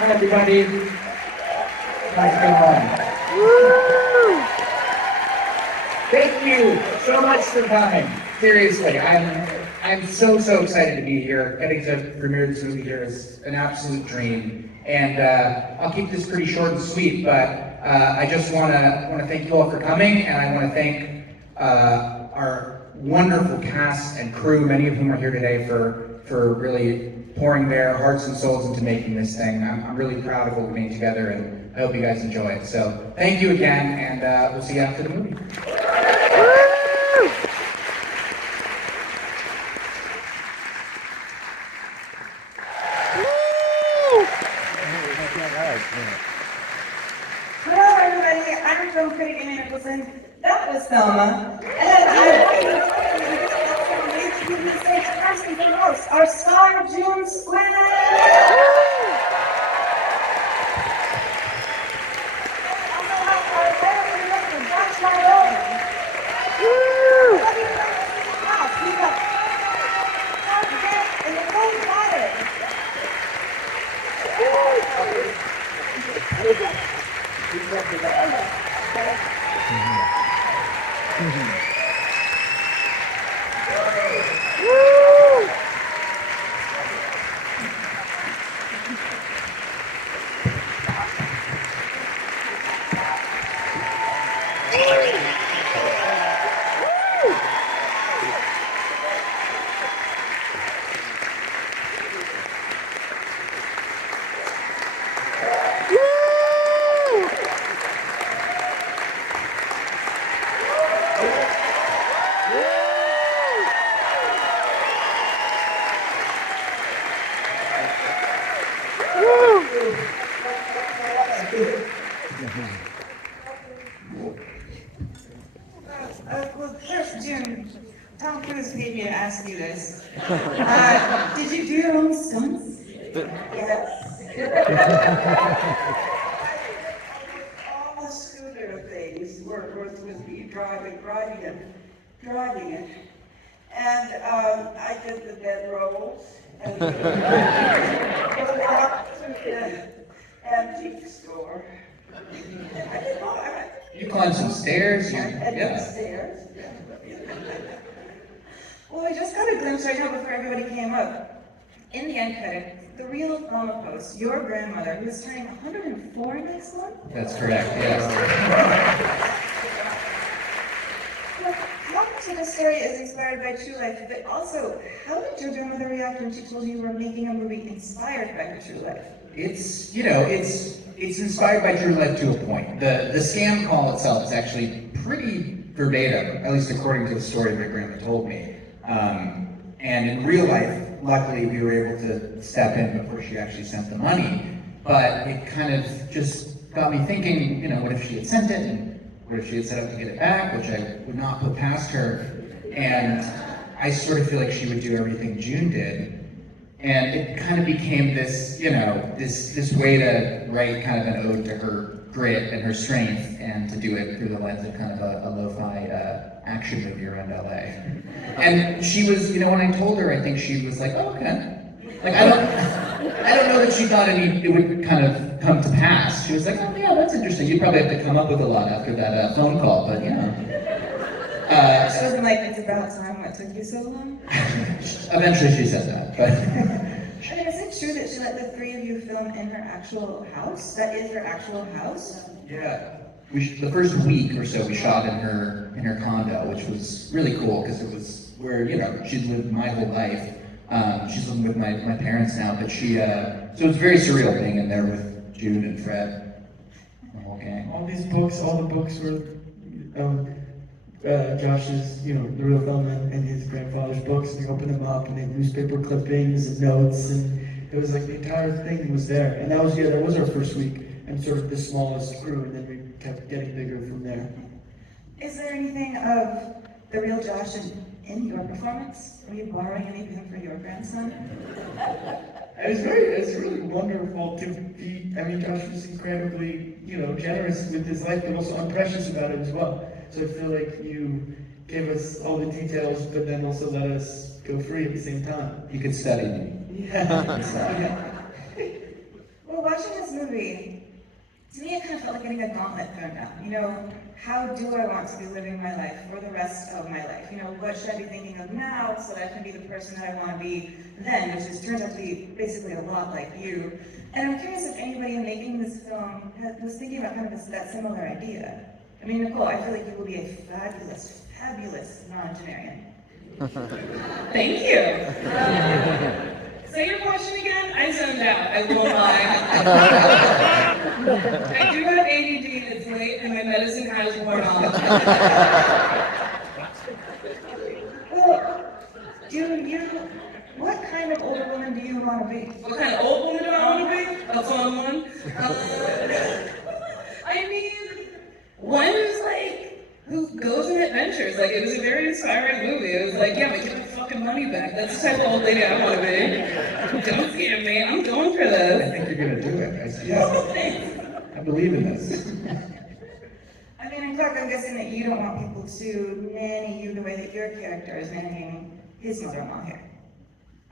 Hi, everybody. Nice to be home. Thank you so much for coming. Seriously, I'm so excited to be here. Getting to premiere this movie here is an absolute dream. And I'll keep this pretty short and sweet, but I just want to thank you all for coming, and I want to thank our wonderful cast and crew, many of whom are here today, for really pouring their hearts and souls into making this thing. I'm really proud of what we made together, and I hope you guys enjoy it. So thank you again, and we'll see you after the movie. Hello, everybody. I'm from Craig and Nicholson. That was Thelma. And I'm first and foremost, our star, June Squibb. Josh Margolin. We got Gregg and Nicole Byer. Well, first, June, Tom Cruise paid me to ask you this. Did you do your own stunts? Yes. All the scooter things were with me driving it. And I did the bed rolls and the antique store. I did all that. You climbed some stairs. Stairs. Well, I just got a glimpse right now before everybody came up. In the end credit, the real Thelma post, your grandmother, who is turning 104 next month? That's correct, yes. Well, how much of the story is inspired by true life, but also, how did your grandmother react when she told you you were making a movie inspired by her true life? It's inspired by true life to a point. The scam call itself is actually pretty verbatim, at least according to the story my grandma told me. And in real life, luckily, we were able to step in before she actually sent the money. But it kind of just got me thinking, what if she had sent it, and what if she had set up to get it back, which I would not put past her. And I sort of feel like she would do everything June did. And it kind of became this, this way to write kind of an ode to her grit and her strength, and to do it through the lens of kind of a lo-fi action movie around LA. And she was, when I told her, I think she was like, oh, okay. Like, I don't know that she thought it would kind of come to pass. She was like, oh yeah, that's interesting. You'd probably have to come up with a lot after that phone call, but She wasn't like, it's about time, what took you so long? Eventually she said that, but... I mean, is it true that she let the three of you film in her actual house? That is her actual house? Yeah. The first week or so we shot in her condo, which was really cool because it was where, she'd lived my whole life. She's living with my parents now, but so it was very surreal being in there with June and Fred, the whole gang. All the books were Josh's, the real Thelma and his grandfather's books. And they opened them up, and they had newspaper clippings and notes, and it was like the entire thing was there. And that was our first week, and sort of the smallest crew, and then we kept getting bigger from there. Is there anything of the real Josh in your performance? Were you borrowing anything for your grandson? It's really wonderful to be, Josh was incredibly, generous with his life, but also unprecious about it as well. So I feel like you gave us all the details, but then also let us go free at the same time. You could study me. Yeah. Well, watch watching this movie, to me it kind of felt like getting a gauntlet thrown down. You know, how do I want to be living my life for the rest of my life? You know, what should I be thinking of now so that I can be the person that I want to be then, which turns out to be basically a lot like you. And I'm curious if anybody in making this film was thinking about kind of that similar idea. I mean, Nicole, I feel like you will be a fabulous, fabulous non-generian. Thank you. Say your question again? I zoned out. I won't lie. I do have ADD and it's late and my medicine has worn off. Well, what kind of older woman do you want to be? What kind of old woman do I want to be? A fun one. I mean, one who's like, who goes on adventures. Like, it was a very inspiring movie. It was like, yeah, but give my fucking money back. That's the type of old lady I want to be. Don't scare me. I'm going for I this. think you're gonna do it. I see it. I believe in this. I mean, Clark, I'm guessing that you don't want people to nanny you the way that your character is nannying his mother-in-law here.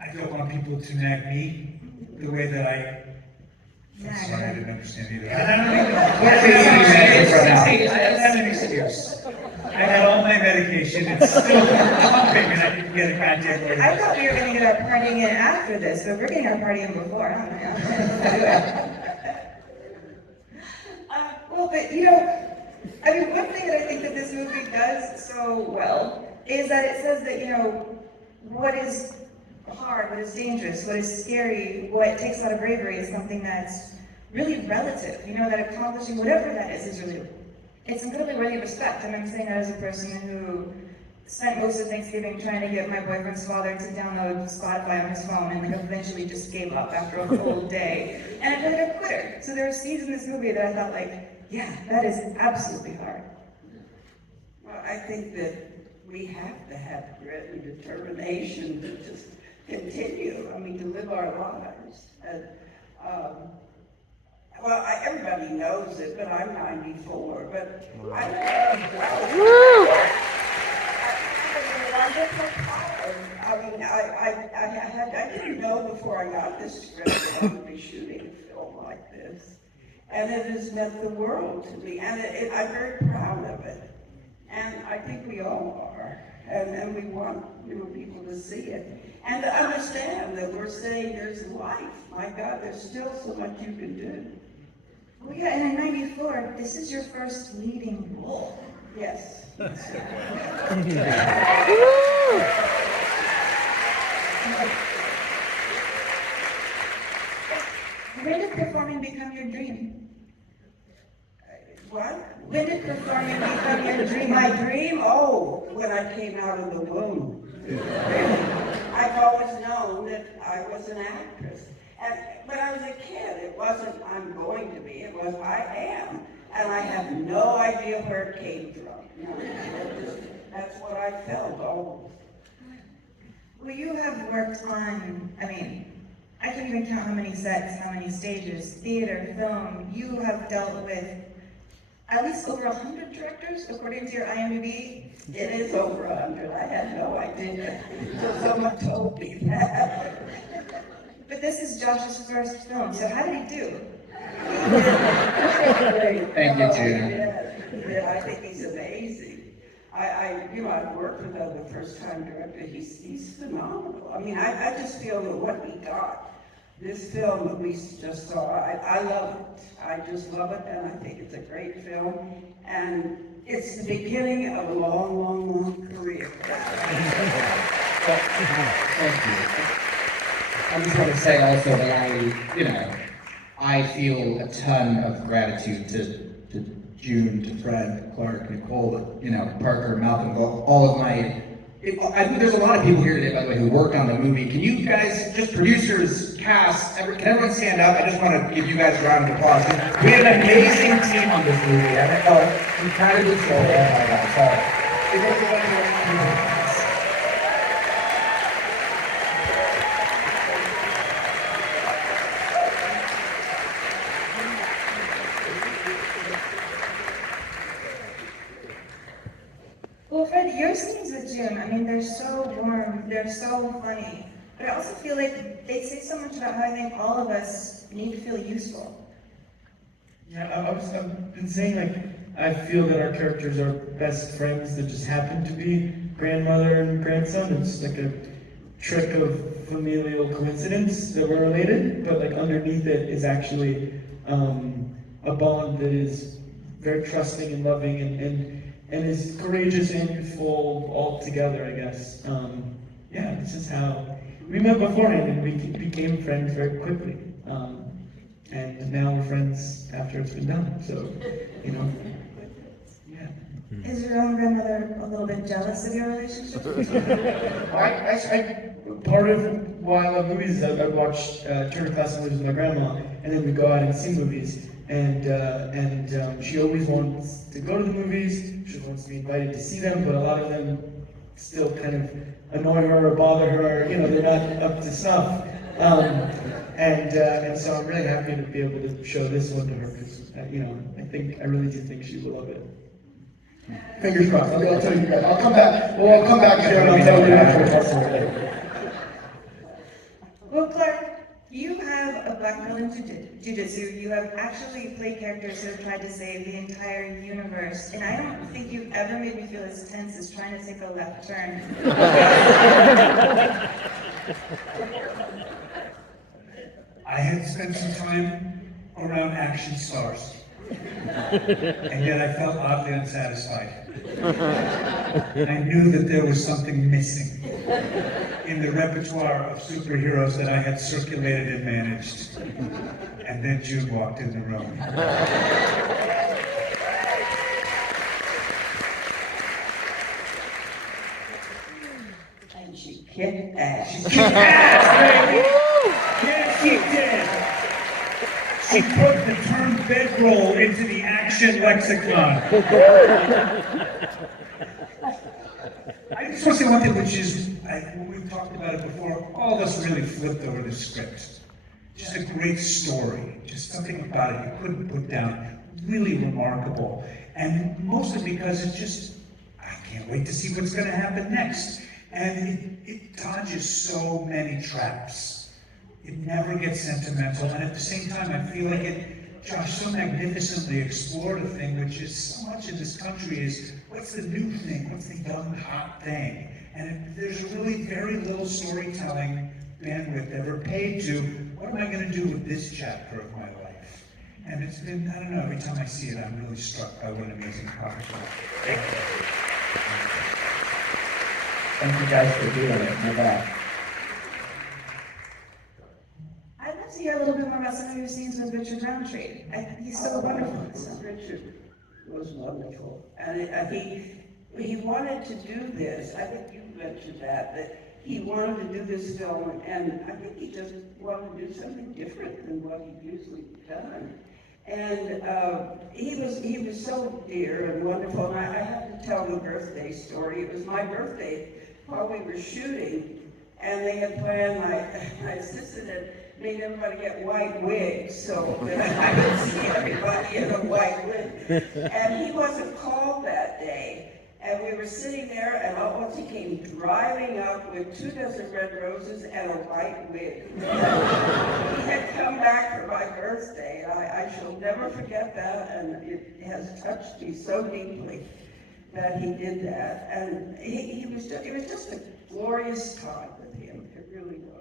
I don't want people to nag me the way that I'm sorry, I didn't understand either. I don't have any excuse. I had all my medication, it's still pumping, and I didn't get a contact I later. thought we were going to get our partying in after this, but we're getting our partying before. I don't know. Well, but you know, I mean, one thing that I think that this movie does so well is that it says that, you know, what is hard, what is dangerous, what is scary, what takes a lot of bravery is something that's really relative. You know, that accomplishing whatever that is really, it's incredibly worthy of respect. And I'm saying that as a person who spent most of Thanksgiving trying to get my boyfriend's father to download Spotify on his phone and like eventually just gave up after a whole day. And I feel like a quitter. So there are scenes in this movie that I thought like, yeah, that is absolutely hard. Well, I think that we have to have grit and determination to just continue, I mean, to live our lives. And, everybody knows it, but I'm 94, but I didn't know before I got this script that I would be shooting a film like this. And it has meant the world to me, and I'm very proud of it. And I think we all are, and we want people to see it. And to understand that we're saying there's life. My God, there's still so much you can do. Well, yeah, and in '94, this is your first leading role. Yes. When did performing become your dream? What? When did performing become your dream? My dream? Oh, when I came out of the womb. I've always known that I was an actress. And when I was a kid, it wasn't I'm going to be, it was I am. And I have no idea where it came from. That's what I felt always. Well, you have worked on, I mean, I can't even count how many sets, how many stages, theater, film. You have dealt with at least over 100 directors, according to your IMDb. It is over 100. I had no idea until someone told me that. But this is Josh's first film, so how did he do? Thank you, June. Yeah, I think he's amazing. I've worked with other first-time directors. He's phenomenal. I mean, I just feel that what we got, this film that we just saw, I love it. I just love it, and I think it's a great film. And it's the beginning of a long, long, long career. Thank you. I just want to say also that I feel a ton of gratitude to June, to Fred, Clark, Nicole, Parker, Malcolm, all of my. I think there's a lot of people here today, by the way, who worked on the movie. Can you guys, just producers, cast, can everyone stand up? I just want to give you guys a round of applause. We have an amazing team on this movie. I know you kind of did so. Oh my God, sorry. Is everybody Well, Fred, your scenes with Jim, I mean, they're so warm, they're so funny. But I also feel like they say so much about how I think all of us need to feel useful. Yeah, I've been saying, like, I feel that our characters are best friends that just happen to be grandmother and grandson. It's like a trick of familial coincidence that we're related, but like underneath it is actually a bond that is very trusting and loving and is courageous and youthful all together, I guess. Yeah, this is how we met beforehand and we became friends very quickly. And now we're friends after it's been done. So, you know, yeah. Is your own grandmother a little bit jealous of your relationship? Part of why I love movies is I watch Turner Classic Movies with my grandma, and then we go out and see movies. And she always wants to go to the movies. She wants to be invited to see them, but a lot of them still kind of annoy her or bother her. You know, they're not up to snuff. And so I'm really happy to be able to show this one to her because you know I really do think she will love it. Fingers crossed. I'll tell you guys. I'll come back. Well, I'll come back here and I'll tell you after. Well, Clark, you have a black belt in jiu-jitsu. You have actually played characters who have tried to save the entire universe, and I don't think you've ever made me feel as tense as trying to take a left turn. I had spent some time around action stars, and yet I felt oddly unsatisfied. I knew that there was something missing in the repertoire of superheroes that I had circulated and managed. And then June walked in the room. And she kicked ass. She kicked ass, baby! Yes, she did! She put the term bedroll into the action lexicon. I just want to say one thing, which is, we've talked about it before, all of us really flipped over the script. Just a great story, just something about it you couldn't put down. Really remarkable. And mostly because it's just, I can't wait to see what's going to happen next. And it dodges so many traps. It never gets sentimental, and at the same time, I feel like Josh so magnificently explored a thing which is so much in this country is, what's the new thing? What's the young, hot thing? And there's really very little storytelling bandwidth ever paid to, what am I going to do with this chapter of my life? And it's been, I don't know, every time I see it, I'm really struck by what an amazing project. Thank you guys for doing it. You're back. I'd love to hear a little bit more about some of your scenes with Richard Roundtree. He's so wonderful. Richard was wonderful. And he wanted to do this. I think you mentioned that he wanted to do this film, and I think he just wanted to do something different than what he usually done. And he was so dear and wonderful. And I have to tell the birthday story. It was my birthday while we were shooting, and they had planned, my assistant had made everybody get white wigs so that I could see everybody in a white wig. And he wasn't called that day. And we were sitting there, and all once he came driving up with 2 dozen red roses and a white wig. He had come back for my birthday. I shall never forget that, and it has touched me so deeply that he did that. And it was just a glorious time with him. It really was.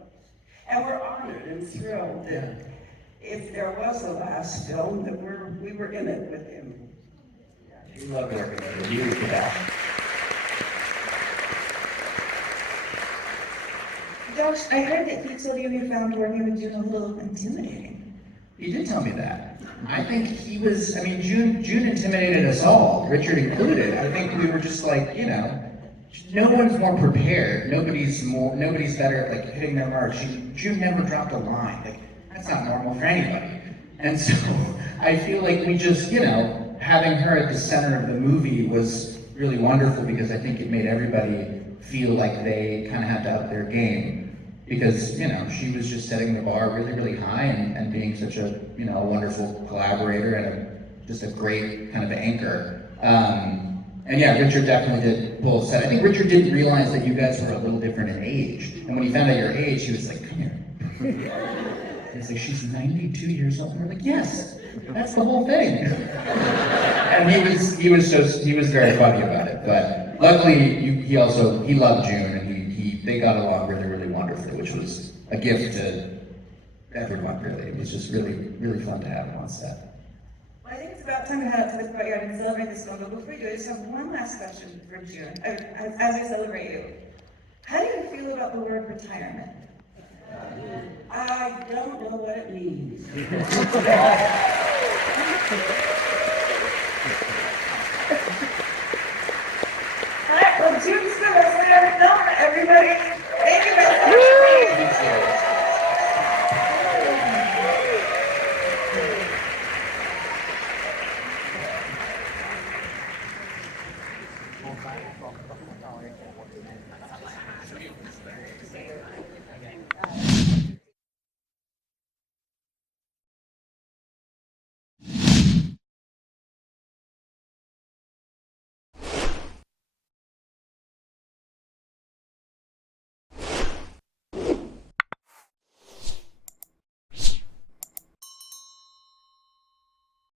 And we're honored and thrilled that if there was a last film, that we were in it with him. We love working with you. You for that. Josh, I heard that he told you found working with June a little intimidating. He did tell me that. I think he was, June intimidated us all, Richard included. I think we were just like, no one's more prepared. Nobody's better at like hitting their mark. June never dropped a line. Like, that's not normal for anybody. And so I feel like we just, having her at the center of the movie was really wonderful because I think it made everybody feel like they kind of had to up their game. Because, she was just setting the bar really, really high and being such a, wonderful collaborator and just a great kind of anchor. And yeah, Richard definitely did pull a set. I think Richard didn't realize that you guys were a little different in age. And when he found out your age, he was like, come here. He's like, she's 92 years old. And we're like, yes, That's the whole thing. And he was very funny about it. But luckily, he loved June, and they got along really, really wonderfully, which was a gift to everyone. Really, it was just really, really fun to have him on set. Well, I think it's about time we head out to the courtyard and celebrate this film, but before we do, I just have one last question for June, as we celebrate you. How do you feel about the word retirement? I don't know what it means. All right, well, June Squibb, Thelma, everybody. Thank you guys so much for being here.